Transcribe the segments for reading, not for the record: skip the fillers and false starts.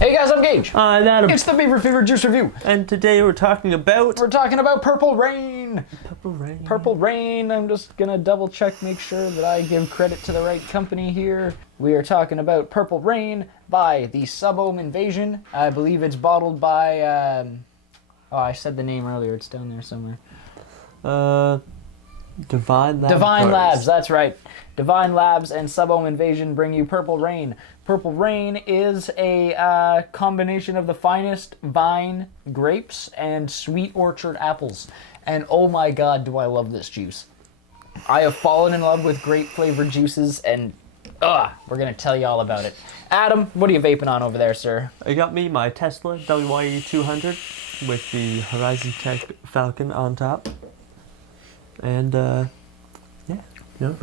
Hey guys, I'm Gage. I'm Adam. It's the Beaver Fever Juice Review. And today we're talking about... Purple Rain. Purple Rain. Purple Rain. I'm just gonna double check, make sure that I give credit to the right company here. We are talking about Purple Rain by the Sub Ohm Invasion. I believe it's bottled by, oh, I said the name earlier. It's down there somewhere. Divine Labs. Divine Labs, that's right. Divine Labs and Sub Ohm Invasion bring you Purple Rain. Purple Rain is a combination of the finest vine grapes and sweet orchard apples. And oh my god, do I love this juice. I have fallen in love with grape flavored juices, and we're going to tell you all about it. Adam, what are you vaping on over there, sir? I got me my Tesla WYE 200 with the Horizon Tech Falcon on top. And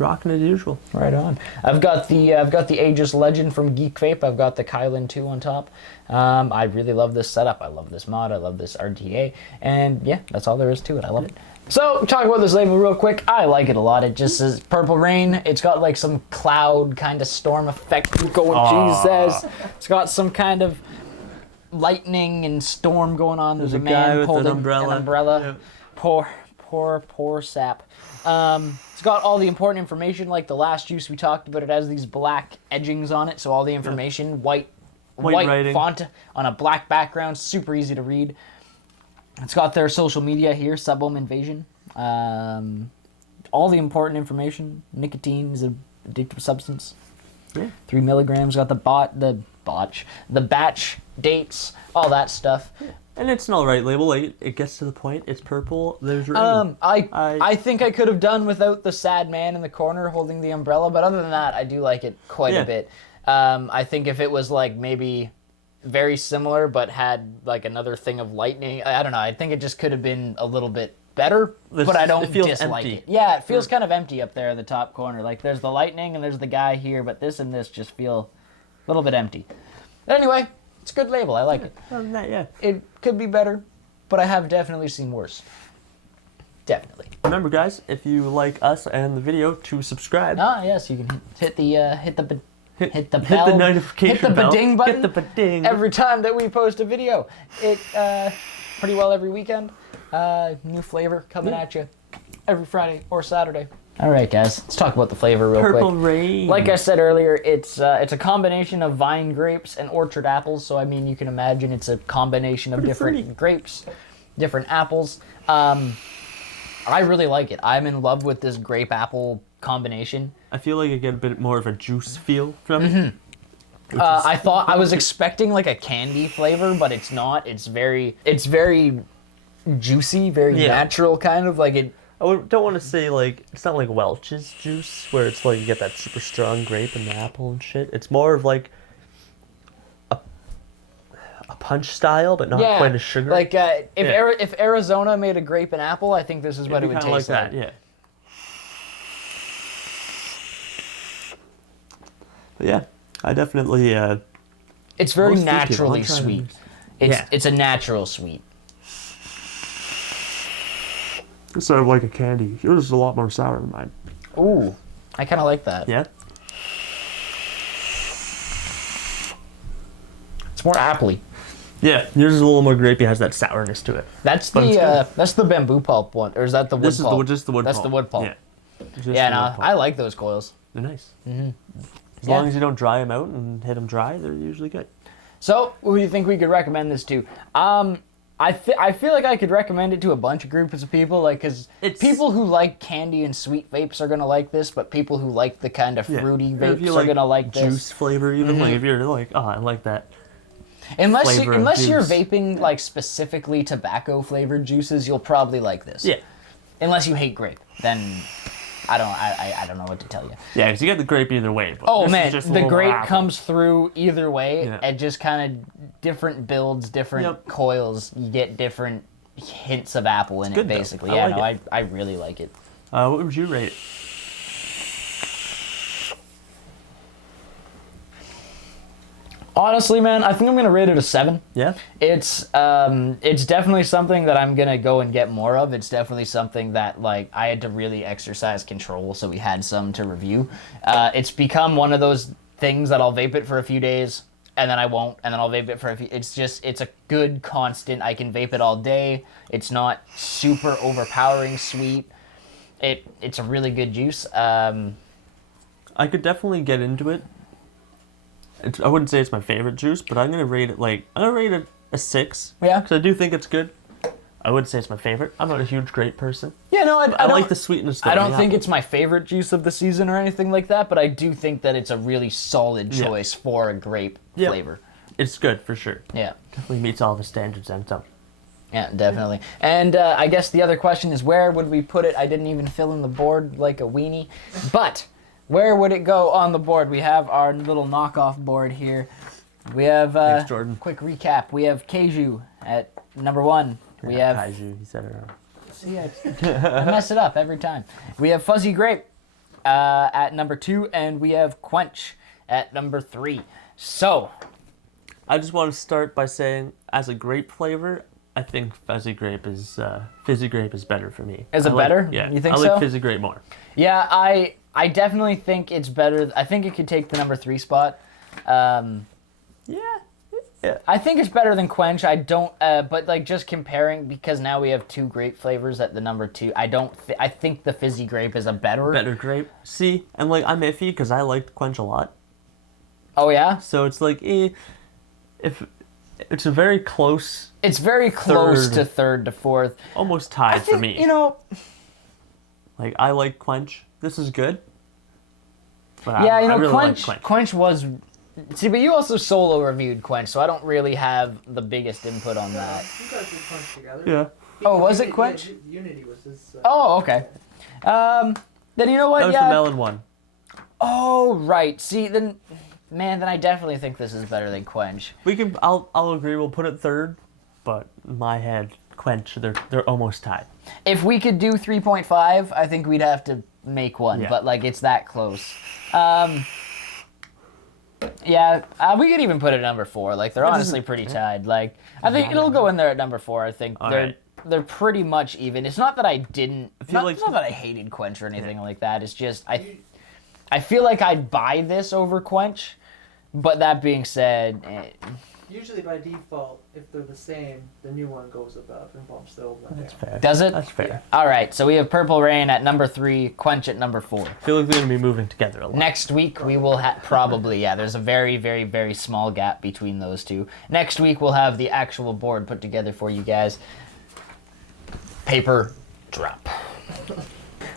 rocking as usual. Right on. I've got the Aegis Legend from Geek Vape. I've got the Kylan 2 on top. I really love this setup. I love this mod. I love this RTA. And yeah, that's all there is to it. I love it. So, talk about this label real quick. I like it a lot. It just says Purple Rain. It's got like some cloud kind of storm effect going. Jesus. It's got some kind of lightning and storm going on. There's a man holding an umbrella. Yeah. Poor sap. It's got all the important information, like the last juice we talked about. It has these black edgings on it, so all the information, white font on a black background, super easy to read. It's got their social media here, Sub Ohm Invasion. All the important information. Nicotine is an addictive substance. Yeah. 3 milligrams. Got the batch dates, all that stuff. Yeah. And it's an alright label. It gets to the point. It's purple. There's rain. I think I could have done without the sad man in the corner holding the umbrella, but other than that, I do like it quite a bit. I think if it was like maybe very similar but had like another thing of lightning, I don't know. I think it just could have been a little bit better, but I don't dislike it. Yeah, it feels kind of empty up there in the top corner. Like there's the lightning and there's the guy here, but this and this just feel a little bit empty. But anyway, it's a good label. I like it. Other than that, yeah. It could be better, but I have definitely seen worse. Definitely. Remember, guys, if you like us and the video, to subscribe. Ah, yes, you can hit the bell, hit the notification hit the bell. ba-ding button. Hit the ba-ding. Every time that we post a video. It pretty well every weekend. New flavor coming at you every Friday or Saturday. All right, guys, let's talk about the flavor real quick. Purple Rain. Like I said earlier, it's a combination of vine grapes and orchard apples. So I mean, you can imagine it's a combination of different grapes, different apples. I really like it. I'm in love with this grape apple combination. I feel like I get a bit more of a juice feel from it. I was expecting like a candy flavor, but it's not. It's very juicy, very natural kind of like it. I don't want to say, like, it's not like Welch's juice, where it's like you get that super strong grape and the apple and shit. It's more of like a punch style, but not quite as sugary. Like, if Arizona made a grape and apple, I think this is what it would taste like. Yeah. But yeah, I definitely... it's very naturally sweet. It's a natural sweet. Instead of like a candy. Yours is a lot more sour than mine. Ooh, I kind of like that. Yeah? It's more appley. Yeah, yours is a little more grapey, has that sourness to it. That's the bamboo pulp one, or is that the wood pulp? Just the wood pulp. That's the wood pulp. Yeah, I like those coils. They're nice. Mm-hmm. As long as you don't dry them out and hit them dry, they're usually good. So, who do you think we could recommend this to? I feel like I could recommend it to a bunch of groups of people, like, because people who like candy and sweet vapes are going to like this, but people who like the kind of fruity vapes are going to like this. Juice flavor, even, like, if you're like, oh, I like that. Unless you're vaping, like, specifically tobacco-flavored juices, you'll probably like this. Yeah. Unless you hate grape, then I don't know what to tell you. Yeah, because you get the grape either way. But oh, man, the grape comes through either way, and just kind of different builds, different coils. You get different hints of apple in it, basically. I really like it. What would you rate it? Honestly, man, I think I'm gonna rate it a 7. Yeah. It's definitely something that I'm gonna go and get more of. It's definitely something that, like, I had to really exercise control, so we had some to review. It's become one of those things that I'll vape it for a few days, and then I won't, and then I'll vape it for a few. It's a good constant. I can vape it all day. It's not super overpowering sweet. It's a really good juice. I could definitely get into it. I wouldn't say it's my favorite juice, but I'm gonna rate it a 6. Yeah. Because I do think it's good. I wouldn't say it's my favorite. I'm not a huge grape person. Yeah, no, I like the sweetness. I don't think it's my favorite juice of the season or anything like that, but I do think that it's a really solid choice for a grape flavor. It's good for sure. Yeah. Definitely meets all the standards and some. Yeah, definitely. And I guess the other question is, where would we put it? I didn't even fill in the board like a weenie, but where would it go on the board? We have our little knockoff board here. We have Thanks, Jordan. Quick recap. We have Keiju at number 1. We have Kaiju. He said it wrong. See, I mess it up every time. We have Fuzzy Grape at number 2, and we have Quench at number 3. So, I just want to start by saying, as a grape flavor, I think fizzy grape is better for me. Is it better? Yeah, You think I so? like fizzy grape more. Yeah, I definitely think it's better. I think it could take the number 3 spot. Yeah. I think it's better than Quench. I don't, but like just comparing, because now we have 2 grape flavors at the number 2. I think the fizzy grape is a better grape. See, and like I'm iffy because I liked Quench a lot. Oh yeah. So it's like, if it's a very close. It's very close to third to fourth. Almost tied for me. You know. Like I like Quench. This is good. But Yeah, I really like Quench. Quench was. See, but you also solo reviewed Quench, so I don't really have the biggest input on that. You guys did Quench together. Yeah. Oh, was it Quench? Yeah, Unity was his. Oh, okay. Then you know what? That was the melon one. Oh, right. See, then I definitely think this is better than Quench. I'll agree. We'll put it third, but in my head, Quench. They're almost tied. If we could do 3.5, I think we'd have to make one, but like it's that close. Yeah, we could even put it at number 4. Like they're honestly pretty tied. Like I think it'll go in there at number 4. I think they're pretty much even. It's not that I didn't. It's not that I hated Quench or anything like that. It's just I feel like I'd buy this over Quench. But that being said, Usually by default, if they're the same, the new one goes above and bumps the old one down. That's fair. Does it? That's fair. All right, so we have Purple Rain at number 3, Quench at number 4. I feel like they're going to be moving together a lot. Next week we will probably, there's a very, very, very small gap between those two. Next week we'll have the actual board put together for you guys. Paper drop.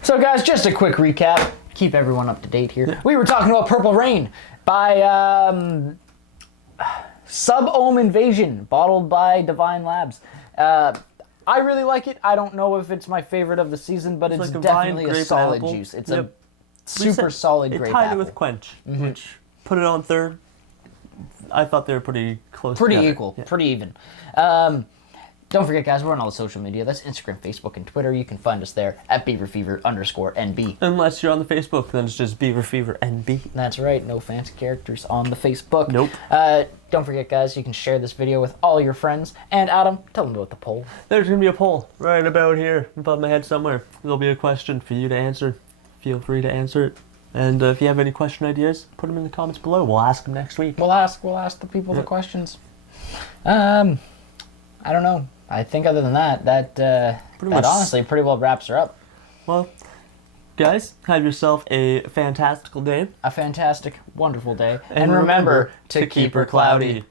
So guys, just a quick recap. Keep everyone up to date here. We were talking about Purple Rain by Sub Ohm Invasion, bottled by Divine Labs. I really like it. I don't know if it's my favorite of the season, but it's like definitely a solid apple. juice. It's a super solid grape It tied it apple. with Quench, which put it on third. I thought they were pretty close. Pretty together. equal, Yeah. pretty even. Don't forget, guys, we're on all the social media. That's Instagram, Facebook, and Twitter. You can find us there at BeaverFever_NB. Unless you're on the Facebook, then it's just Beaver Fever NB. That's right. No fancy characters on the Facebook. Nope. Don't forget, guys, you can share this video with all your friends. And Adam, tell them about the poll. There's going to be a poll right about here above my head somewhere. There'll be a question for you to answer. Feel free to answer it. And if you have any question ideas, put them in the comments below. We'll ask them next week. We'll ask the people the questions. I don't know. I think other than that honestly pretty well wraps her up. Well, guys, have yourself a fantastical day. A fantastic, wonderful day. And remember to keep her cloudy.